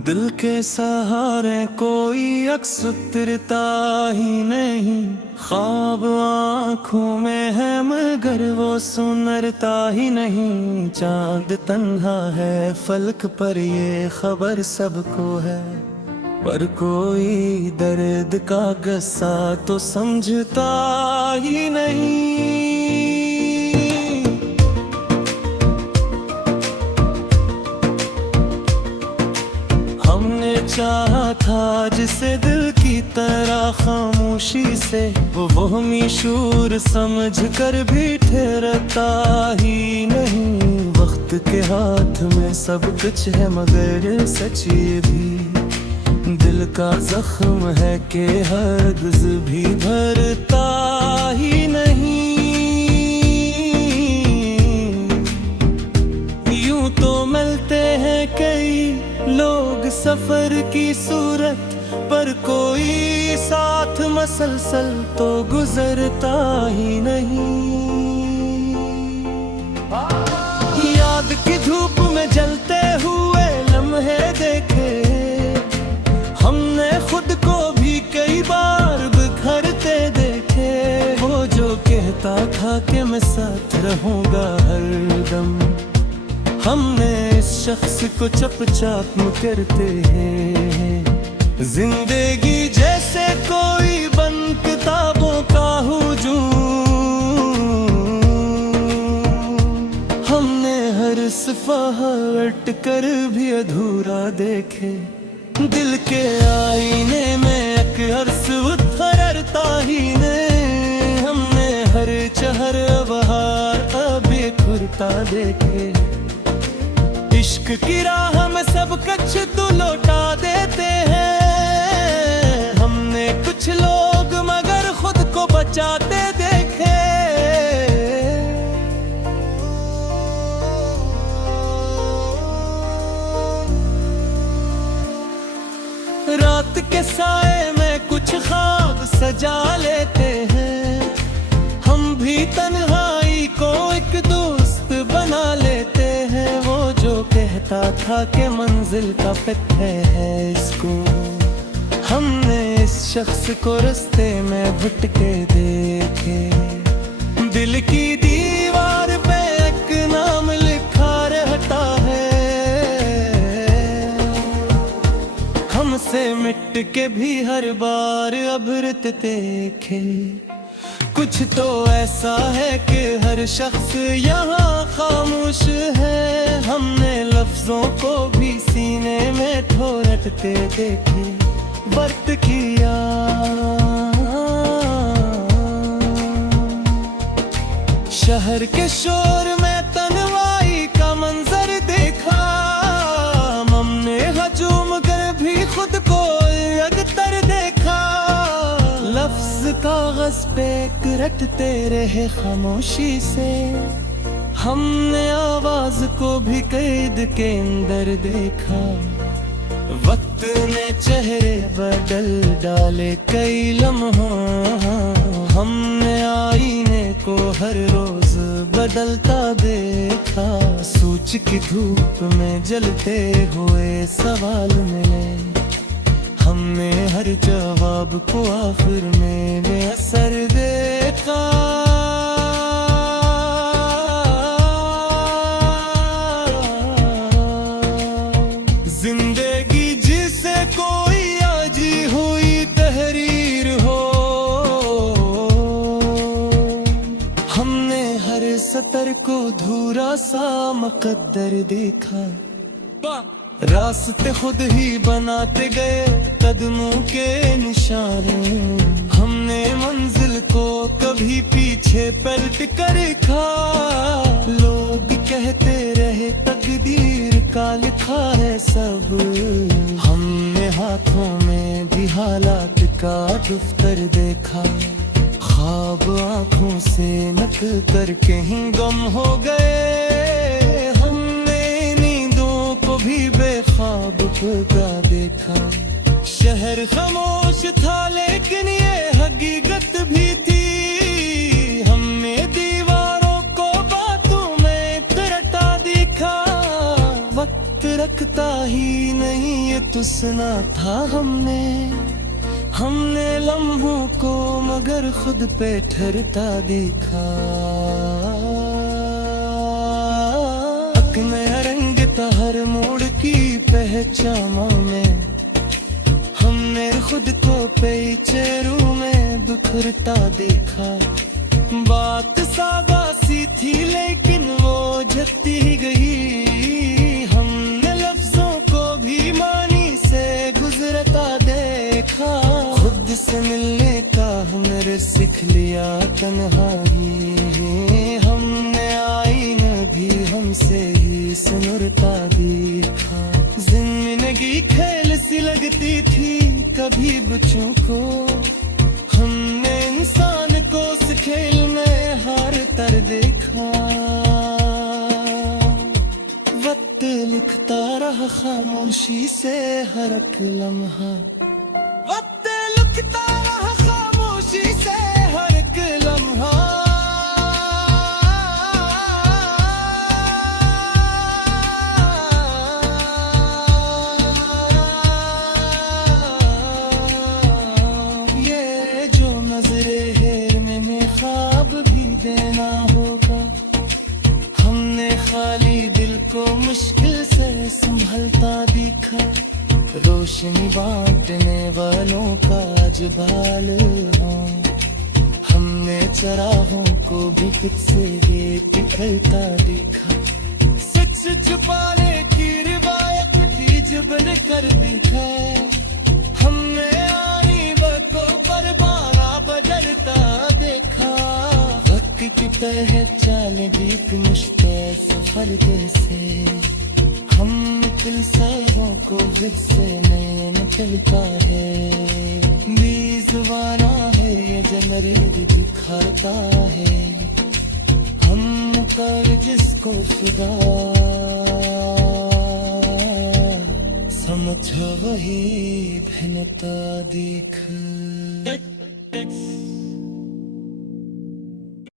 दिल के सहारे कोई अक्स उतरता ही नहीं, ख्वाब आँखों में है मगर वो सुनरता ही नहीं। चांद तन्हा है फलक पर ये खबर सबको है, पर कोई दर्द का गस्सा तो समझता ही नहीं। हमने चाहा था जिसे दिल की तरह खामोशी से, वो मिशूर समझ कर भी ठहरता ही नहीं। वक्त के हाथ में सब कुछ है मगर सच ये भी दिल का जख्म है कि हरगिज़ भी भरता ही नहीं। यूं तो मिलते हैं कई लोग सफर की सूरत, पर कोई साथ मसलसल तो गुजरता ही नहीं। याद की धूप में जलते हुए लम्हे देखे हमने, खुद को भी कई बार बिखरते देखे। वो जो कहता था कि मैं साथ रहूंगा हरदम, हमने इस शख्स को चपचाप करते हैं। जिंदगी जैसे कोई बंद किताबों का हुजूम, हमने हर सफ़हा हट कर भी अधूरा देखे। दिल के आईने में एक अर्स उतरता ही नहीं, हमने हर चहर बहार अभी खुरता देखे। इश्क की राह में सब कुछ तो लौटा देते हैं, हमने कुछ लोग मगर खुद को बचाते देखे। रात के साए में कुछ ख्वाब सजा लेते हैं, हम भी तन्हाई को एक दोस्त बना लेते हैं। वो जो कहता था कि मंजिल का पत्थर है इसको, हमने इस शख्स को रास्ते में भटके देखे। दिल की दीवार पे एक नाम लिखा रहता है, हमसे मिट के भी हर बार अभृत देखे। कुछ तो ऐसा है कि हर शख्स यहाँ खामोश है, हमने लफ्जों को भी सीने में ठोरटते देखे। वक्त किया शहर के शोर में तन्हाई का मंजर देखा, हमने हजूम कर भी खुद को अगतर देखा। लफ्ज कागज पे रटते रहे खामोशी से, हमने आवाज को भी कैद के अंदर देखा। वक्त ने चेहरे बदल डाले कई लम्हों, हमने आईने को हर रोज बदलता देखा। सूच की धूप में जलते हुए सवाल मिले, हमने हर जवाब को आखिर में बेअसर देखा। जिंदगी जिसे कोई आजी हुई तहरीर हो, हमने हर सतर को धूरा सा मुकद्दर देखा। रास्ते खुद ही बनाते गए कदमों के निशाने, हमने मंजिल को कभी पीछे पलट कर खा। लोग कहते रहे तकदीर का लिखा है सब, हमने हाथों में भी हालात का दफ्तर देखा। ख्वाब आँखों से नक कर कहीं गम हो गए, हमने नींदों को भी बेख्वाब का देखा। शहर खामोश था लेकिन ये हकीकत भी थी, हमने दीवारों को महसूस ना था हमने लम्हों को मगर खुद पे ठहरता देखा। एक नया रंग था हर मोड़ की पहचान में, हमने खुद को पेचरू में बिखरता देखा। बात सादा सी थी लेकिन वो जती गई, हमने लफ्जों को भी मानी से गुजरता देखा। खुद से मिलने का हुनर सीख लिया तन्हाई, हमने आईना भी हमसे ही सुनरता देखा। जिंदगी खेल सी लगती थी कभी बच्चों को, हमने इंसान को उस खेल में हार कर देखा। वक्त लिखता रहा खामोशी से हर एक लम्हा, वक्त लिखता रहा खामोशी से हर एक लम्हा। ये जो नजरे हेरने में ख्वाब भी देना होगा, हमने खाली दिल को मुश्किल से संभलता दिखा। रोशनी बांटने वालों का जबाल हूँ, हमने चराहों को भी खुद से बिखरता दिखा। सच छुपाने की रिवायत की जुबान कर दी है, हमने आनी को परवाना बदलता देखा। वक्त की पहचान भी मुश्ते सफर जैसे, हम दिलसारों को जिद से नहीं निकलता है। दीवाना है ये जमरे दिखाता है, हम कर जिसको खुदा समझ वही भिन्नता दिख।